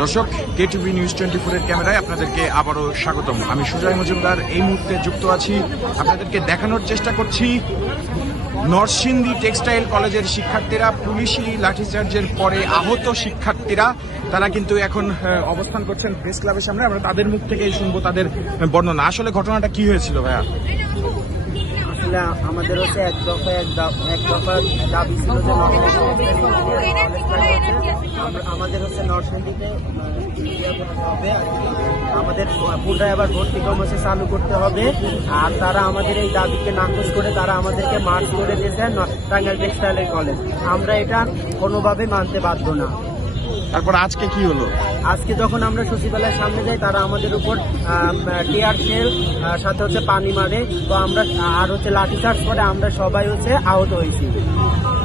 দর্শক, KTV news 24 এর ক্যামেরায় আপনাদেরকে আবারও স্বাগতম। আমি সুজয় মজুমদার এই মুহূর্তে যুক্ত আছি। আপনাদেরকে দেখানোর চেষ্টা করছি নরসিংদী টেক্সটাইল কলেজের শিক্ষার্থীরা পুলিশি লাঠিচার্জের পরে আহত শিক্ষার্থীরা তারা কিন্তু এখন অবস্থান করছেন প্রেস ক্লাবের সামনে। আমরা তাদের মুখ থেকেই শুনবো তাদের বর্ণনা। আসলে ঘটনাটা কি হয়েছিল ভাইয়া? আসলে আমাদের হচ্ছে এক দফা দাবি ছিল যে আমাদের হচ্ছে নরসিংদীতে হবে আর কি, আমাদের পুনরায় আবার ভর্তি কর্মসূচি চালু করতে হবে। আর তারা আমাদের এই দাবিকে নাকচ করে তারা আমাদেরকে মার্চ করে দিয়েছে টাঙ্গাইল টেক্সটাইলের কলেজ। আমরা এটা কোনোভাবে মানতে বাধ্য না। তারপর আজকে কি হলো? আজকে যখন আমরা সচিবালয়ের সামনে যাই তারা আমাদের উপর টিয়ার শেল সাথে হচ্ছে পানি মারে, তো আমরা আর হচ্ছে লাঠিচার্জ করে আমরা সবাই হচ্ছে আহত হয়েছি।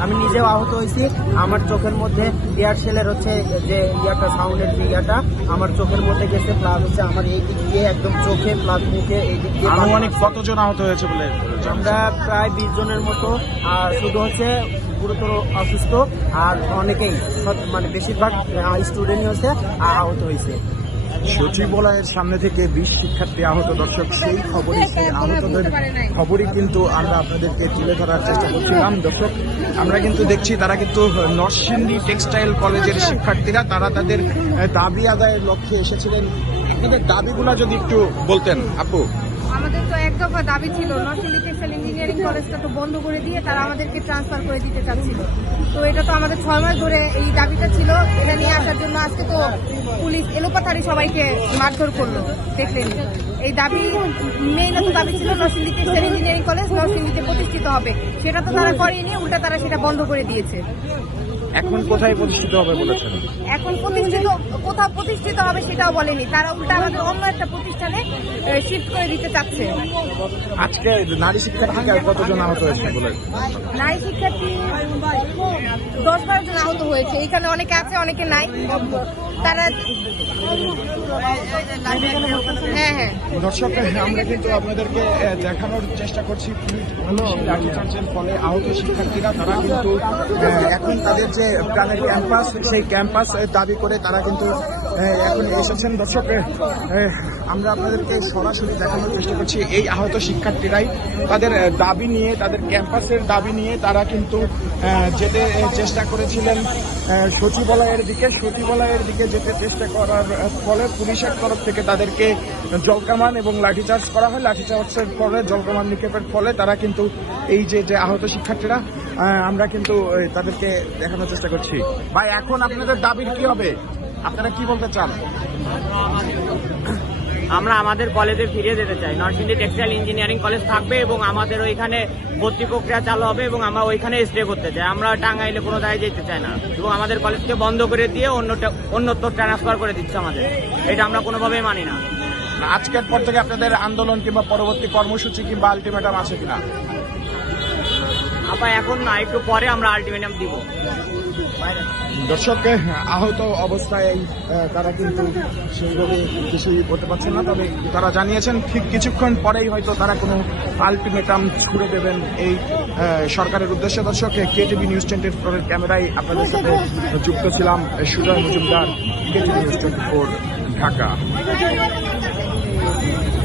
আমি নিজেও আহত হয়েছি। আমার চোখের মধ্যে টিয়ার শেলের হচ্ছে যে ইয়াটা সাউন্ডের যে ইয়াটা আমার চোখের মধ্যে গেছে, প্লাস হচ্ছে আমার এই দিক দিয়ে একদম চোখে প্লাস মুখে এই দিক দিয়ে। আনুমানিক কতজন আহত হয়েছে বলে? আমরা প্রায় 20 জনের মতো। শুধু হচ্ছে গুরুতর অসুস্থ আর অনেকেই মানে বেশিরভাগ স্টুডেন্টই হচ্ছে আহত হয়েছে। সচিবালয়ের সামনে থেকে 20 শিক্ষার্থী আহত। দর্শক, সেই খবরই সেই আহতদের খবরই কিন্তু আমরা আপনাদেরকে তুলে ধরার চেষ্টা করছিলাম। দর্শক, আমরা কিন্তু দেখছি তারা কিন্তু নরসিংদী টেক্সটাইল কলেজের শিক্ষার্থীরা তারা তাদের দাবি আদায়ের লক্ষ্যে এসেছিলেন। আপনাদের দাবিগুলো যদি একটু বলতেন আপু। আমাদের তো এক দফা দাবি ছিল নরসিংদী টেক্সটাইল ইঞ্জিনিয়ারিং কলেজটা তো বন্ধ করে দিয়ে তারা আমাদেরকে ট্রান্সফার করে দিতে চাচ্ছিল। তো এটা তো আমাদের 6 মাস ধরে এই দাবিটা ছিল। এটা নিয়ে আসার জন্য আজকে তো পুলিশ এলোপাতারি সবাইকে মারধর করলো, দেখলেন। এই দাবি মেইনত দাবি ছিল নরসিংদী টেক্সটাইল ইঞ্জিনিয়ারিং কলেজ নরসিংদীতে প্রতিষ্ঠিত হবে, সেটা তো তারা করেনি, উল্টা তারা সেটা বন্ধ করে দিয়েছে। এখন কোথায় প্রতিষ্ঠিত হবে বলেছেন? এখন কোথাও প্রতিষ্ঠিত হবে সেটাও বলেনি, তারা উল্টা আমাদের অন্য একটা প্রতিষ্ঠানে শিফট করে দিতে চাচ্ছে। আজকে নারী শিক্ষার্থীরা কতজন আহত হয়েছে বলে? নারী শিক্ষার্থী 10-12 জন আহত হয়েছে। এখানে অনেকে আছে, অনেকে নাই। তারা হ্যাঁ। দর্শক, আমরা কিন্তু আপনাদেরকে দেখানোর চেষ্টা করছি লাঠিচার্জের ফলে আহত শিক্ষার্থীরা তারা কিন্তু এখন তাদের যে প্রাণের ক্যাম্পাস সেই ক্যাম্পাস দাবি করে তারা কিন্তু এখন এসেছেন। দর্শক, আমরা আপনাদেরকে সরাসরি দেখানোর চেষ্টা করছি এই আহত শিক্ষার্থীরাই তাদের দাবি নিয়ে, তাদের ক্যাম্পাসের দাবি নিয়ে তারা কিন্তু যেতে চেষ্টা করেছিলেন সচিবালয়ের দিকে যেতে চেষ্টা করার ফলে পুলিশের তরফ থেকে তাদেরকে জলকামান এবং লাঠিচার্জ করা হয়। লাঠিচার্জের ফলে জলকামান নিক্ষেপের ফলে তারা কিন্তু এই যে আহত শিক্ষার্থীরা আমরা কিন্তু তাদেরকে দেখানোর চেষ্টা করছি। ভাই, এখন আপনাদের দাবির কি হবে? আপনারা কি বলতে চান? আমরা আমাদের কলেজে ফিরে যেতে চাই। নরসিংদী টেক্সটাইল ইঞ্জিনিয়ারিং কলেজ থাকবে এবং আমাদের ওইখানে ভর্তি প্রক্রিয়া চালু হবে এবং আমরা ওইখানে স্টে করতে চাই। আমরা টাঙ্গাইলে কোনো জায়গায় যেতে চাই না এবং আমাদের কলেজকে বন্ধ করে দিয়ে অন্যত্র ট্রান্সফার করে দিচ্ছে আমাদের। এটা আমরা কোনোভাবেই মানি না। আজকের পর থেকে আপনাদের আন্দোলন কিংবা পরবর্তী কর্মসূচি কিংবা আলটিমেটাম আছে কিনা? আপা এখন না, একটু পরে আমরা আলটিমেটাম দিব। দর্শক, আহত অবস্থায় তারা কিন্তু সেইভাবে কিছুই করতে পারছেন না, তবে তারা জানিয়েছেন ঠিক কিছুক্ষণ পরেই হয়তো তারা কোনো আলটিমেটাম ছুড়ে দেবেন এই সরকারের উদ্দেশ্যে। দর্শক, কেটিভি নিউজ 24 এর ক্যামেরায় আপনাদের সাথে যুক্ত ছিলাম সুজয় মজুমদার, কেটিভি নিউজ 24 ঢাকা।